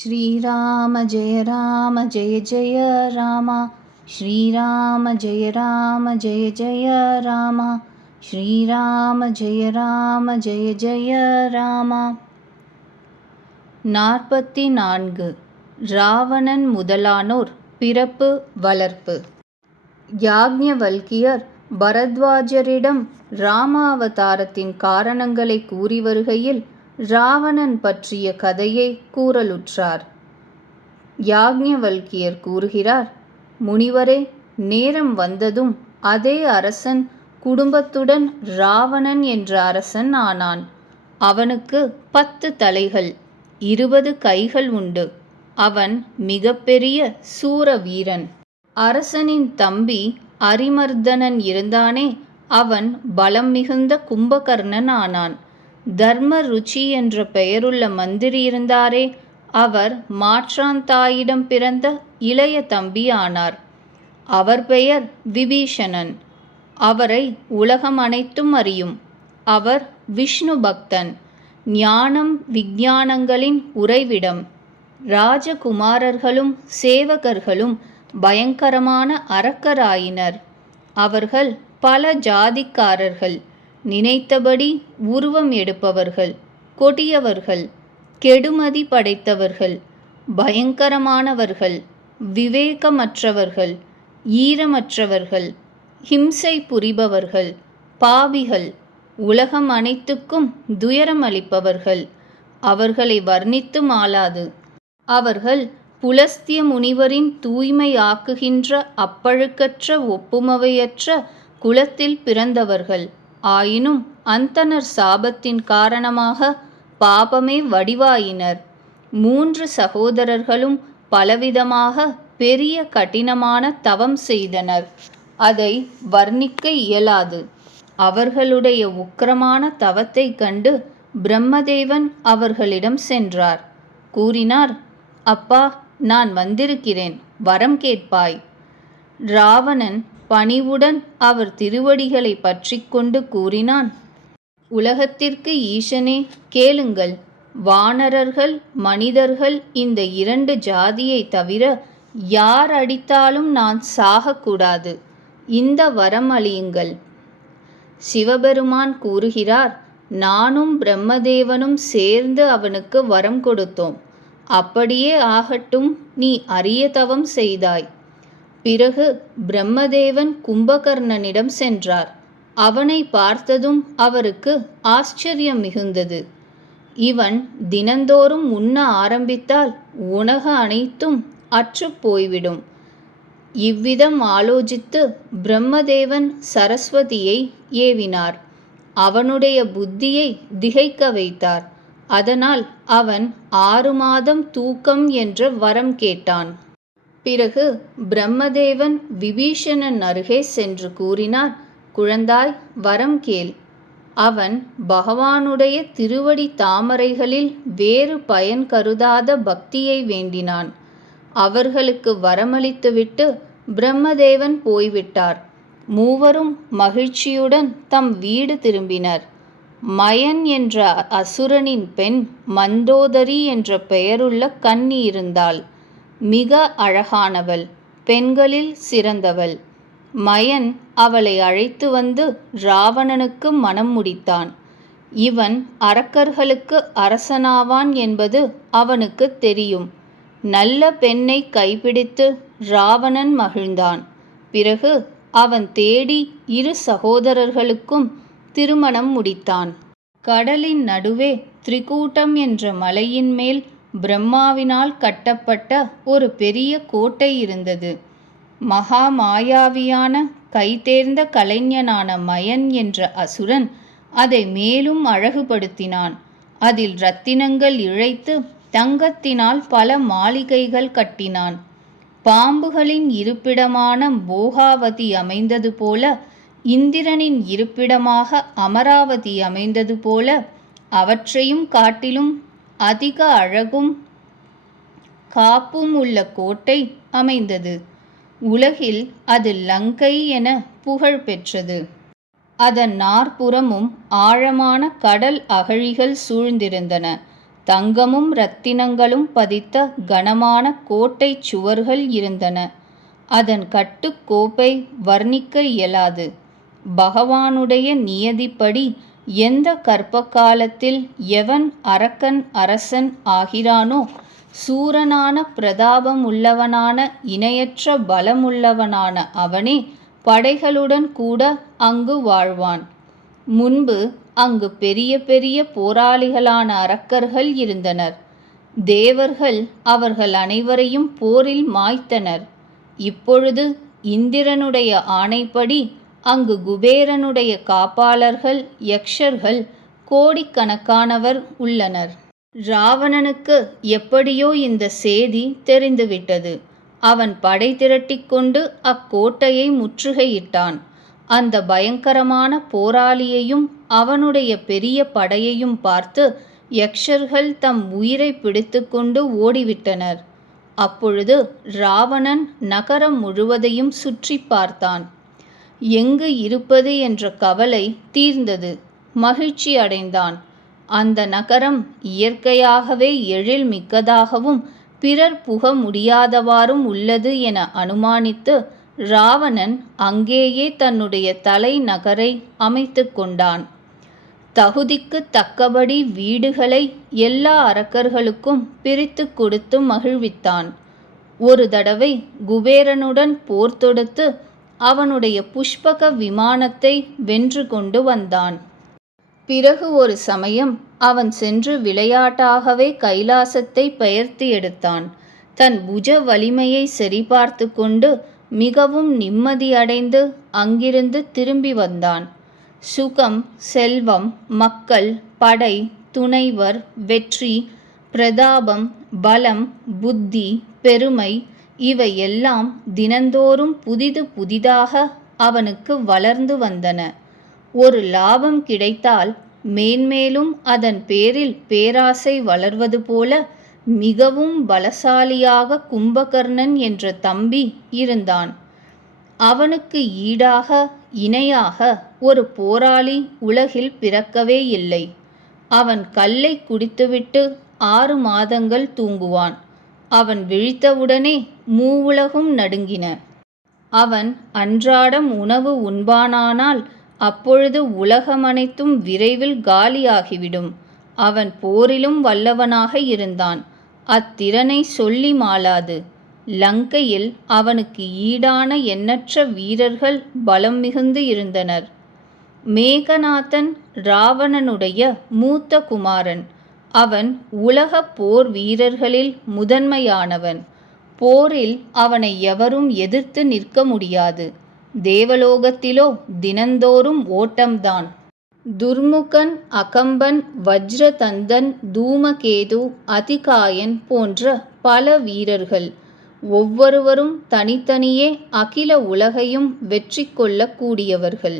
श्रीराम जय जय राम। श्रीराम जय जय राम। श्रीराम जय जय राम। 44 ராவணன் முதலானோர் பிறப்பு வளர்ப்பு. யாக்ஞவல்கியர் பரத்வாஜரிடம் ராமாவதாரத்தின் காரணங்களை கூறி வருகையில் ராவணன் பற்றிய கதையை கூறலுற்றார். யாக்ஞவல்கியர் கூறுகிறார், முனிவரே, நேரம் வந்ததும் அதே அரசன் குடும்பத்துடன் ராவணன் என்ற அரசன் ஆனான். அவனுக்கு 10 தலைகள் 20 கைகள் உண்டு. அவன் மிகப்பெரிய சூர வீரன். அரசனின் தம்பி அரிமர்தனன் இருந்தானே, அவன் பலம் மிகுந்த கும்பகர்ணன் ஆனான். தர்ம ருச்சி என்ற பெயருள்ள மந்திரி இருந்தாரே, அவர் மாற்றான் தாயிடம் பிறந்த இளைய தம்பி ஆனார். அவர் பெயர் விபீஷணன். அவரை உலகம் அனைத்தும் அறியும். அவர் விஷ்ணு பக்தன், ஞானம் விஞ்ஞானங்களின் உறைவிடம். ராஜகுமாரர்களும் சேவகர்களும் பயங்கரமான அரக்கராயினர். அவர்கள் பல ஜாதிக்காரர்கள், நினைத்தபடி உருவம் எடுப்பவர்கள், கொடியவர்கள், கெடுமதி படைத்தவர்கள், பயங்கரமானவர்கள், விவேகமற்றவர்கள், ஈரமற்றவர்கள், ஹிம்சை புரிபவர்கள், பாவிகள், உலகம் அனைத்துக்கும் துயரம் அளிப்பவர்கள். அவர்களை வர்ணித்து மாளாது. அவர்கள் புலஸ்திய முனிவரின் தூய்மை ஆக்குகின்ற அப்பழுக்கற்ற ஒப்புமவையற்ற குலத்தில் பிறந்தவர்கள். ஆயினும் அந்தணர் சாபத்தின் காரணமாக பாபமே வடிவாயினர். 3 சகோதரர்களும் பலவிதமாக பெரிய கடினமான தவம் செய்தனர். அதை வர்ணிக்க இயலாது. அவர்களுடைய உக்கிரமான தவத்தை கண்டு பிரம்மதேவன் அவர்களிடம் சென்றார். கூறினார், அப்பா, நான் வந்திருக்கிறேன், வரம் கேட்பாய். ராவணன் பணிவுடன் அவர் திருவடிகளை பற்றி கொண்டு கூறினான், உலகத்திற்கு ஈசனே, கேளுங்கள். வானரர்கள் மனிதர்கள் இந்த 2 ஜாதியை தவிர யார் அடித்தாலும் நான் சாகக்கூடாது. இந்த வரம் அளியுங்கள். சிவபெருமான் கூறுகிறார், நானும் பிரம்மதேவனும் சேர்ந்து அவனுக்கு வரம் கொடுத்தோம். அப்படியே ஆகட்டும், நீ அரிய தவம் செய்தாய். பிறகு பிரம்மதேவன் கும்பகர்ணனிடம் சென்றார். அவனை பார்த்ததும் அவருக்கு ஆச்சரியம் மிகுந்தது. இவன் தினந்தோறும் உண்ண ஆரம்பித்தால் உணவு அனைத்தும் அற்று போய்விடும். இவ்விதம் ஆலோசித்து பிரம்மதேவன் சரஸ்வதியை ஏவினார். அவனுடைய புத்தியை திகைக்க வைத்தார். அதனால் அவன் 6 மாதம் தூக்கம் என்ற வரம் கேட்டான். பிறகு பிரம்மதேவன் விபீஷணன் அருகே சென்று கூறினார், குழந்தாய், வரம் கேள். அவன் பகவானுடைய திருவடி தாமரைகளில் வேறு பயன் கருதாத பக்தியை வேண்டினான். அவர்களுக்கு வரமளித்துவிட்டு பிரம்மதேவன் போய்விட்டார். மூவரும் மகிழ்ச்சியுடன் தம் வீடு திரும்பினர். மயன் என்ற அசுரனின் பெண் மந்தோதரி என்ற பெயருள்ள கன்னி இருந்தாள். மிக அழகானவள், பெண்களில் சிறந்தவள். மயன் அவளை அழைத்து வந்து ராவணனுக்கு மனம் முடித்தான். இவன் அரக்கர்களுக்கு அரசனாவான் என்பது அவனுக்கு தெரியும். நல்ல பெண்ணை கைப்பிடித்து ராவணன் மகிழ்ந்தான். பிறகு அவன் தேடி 2 சகோதரர்களுக்கும் திருமணம் முடித்தான். கடலின் நடுவே திரிகூட்டம் என்ற மலையின் மேல் பிரம்மாவினால் கட்டப்பட்ட ஒரு பெரிய கோட்டை இருந்தது. மகா மாயாவியான கைதேர்ந்த கலைஞனான மயன் என்ற அசுரன் அதை மேலும் அழகுபடுத்தினான். அதில் இரத்தினங்கள் இழைத்து தங்கத்தினால் பல மாளிகைகள் கட்டினான். பாம்புகளின் இருப்பிடமான போகாவதி அமைந்தது போல, இந்திரனின் இருப்பிடமாக அமராவதி அமைந்தது போல, அவற்றையும் காட்டிலும் அதிக அழகும் காப்பும் உள்ள கோட்டை அமைந்தது. உலகில் அது லங்கை என புகழ் பெற்றது. அதன் நாற்புறமும் ஆழமான கடல் அகழிகள் சூழ்ந்திருந்தன. தங்கமும் இரத்தினங்களும் பதித்த கனமான கோட்டை சுவர்கள் இருந்தன. அதன் கட்டுக்கோப்பை வர்ணிக்க இயலாது. பகவானுடைய நியதிப்படி எந்த கற்ப காலத்தில் எவன் அரக்கன் அரசன் ஆகிறானோ, சூரனான பிரதாபம் உள்ளவனான இணையற்ற பலமுள்ளவனான அவனே படைகளுடன் கூட அங்கு வாழ்வான். முன்பு அங்கு பெரிய பெரிய போராளிகளான அரக்கர்கள் இருந்தனர். தேவர்கள் அவர்கள் அனைவரையும் போரில் மாய்த்தனர். இப்பொழுது இந்திரனுடைய ஆணைப்படி அங்கு குபேரனுடைய காப்பாளர்கள் யக்ஷர்கள் கோடிக்கணக்கானவர் உள்ளனர். ராவணனுக்கு எப்படியோ இந்த சேதி தெரிந்துவிட்டது. அவன் படை திரட்டிக் கொண்டு அக்கோட்டையை முற்றுகையிட்டான். அந்த பயங்கரமான போராளியையும் அவனுடைய பெரிய படையையும் பார்த்து யக்ஷர்கள் தம் உயிரை பிடித்து கொண்டு ஓடிவிட்டனர். அப்பொழுது ராவணன் நகரம் முழுவதையும் சுற்றி பார்த்தான். எங்கு இருப்பது என்ற கவலை தீர்ந்தது. மகிழ்ச்சி அடைந்தான். அந்த நகரம் இயற்கையாகவே எழில் மிக்கதாகவும் பிறர் புக முடியாதவாறும் உள்ளது என அனுமானித்து ராவணன் அங்கேயே தன்னுடைய தலைநகரை அமைத்து கொண்டான். தகுதிக்கு தக்கபடி வீடுகளை எல்லா அரக்கர்களுக்கும் பிரித்து கொடுத்து மகிழ்வித்தான். ஒரு தடவை குபேரனுடன் போர் தொடுத்து அவனுடைய புஷ்பக விமானத்தை வென்று கொண்டு வந்தான். பிறகு ஒரு சமயம் அவன் சென்று விளையாட்டாகவே கைலாசத்தை பெயர்த்து எடுத்தான். தன் புஜ வலிமையை சரிபார்த்து கொண்டு மிகவும் நிம்மதியடைந்து அங்கிருந்து திரும்பி வந்தான். சுகம், செல்வம், மக்கள், படை, துணைவர், வெற்றி, பிரதாபம், பலம், புத்தி, பெருமை இவையெல்லாம் தினந்தோறும் புதிது புதிதாக அவனுக்கு வளர்ந்து வந்தன. ஒரு லாபம் கிடைத்தால் மேன்மேலும் அதன் பேரில் பேராசை வளர்வது போல மிகவும் பலசாலியாக கும்பகர்ணன் என்ற தம்பி இருந்தான். அவனுக்கு ஈடாக இணையாக ஒரு போராளி உலகில் பிறக்கவே இல்லை. அவன் கல்லை குடித்துவிட்டு 6 மாதங்கள் தூங்குவான். அவன் விழித்தவுடனே மூவுலகும் நடுங்கின. அவன் அன்றாடம் உணவு உண்பானானால் அப்பொழுது உலகமனைத்தும் விரைவில் காலியாகிவிடும். அவன் போரிலும் வல்லவனாக இருந்தான். அத்திறனை சொல்லி மாளாது. லங்கையில் அவனுக்கு ஈடான எண்ணற்ற வீரர்கள் பலம் மிகுந்து இருந்தனர். மேகநாதன் ராவணனுடைய மூத்த குமாரன். அவன் உலக போர் வீரர்களில் முதன்மையானவன். போரில் அவனை எவரும் எதிர்த்து நிற்க முடியாது. தேவலோகத்திலோ தினந்தோறும் ஓட்டம்தான். துர்முகன், அகம்பன், வஜ்ரதந்தன், தூமகேது, அதிகாயன் போன்ற பல வீரர்கள். ஒவ்வொருவரும் தனித்தனியே அகில உலகையும் வெற்றி கொள்ளக்கூடியவர்கள்.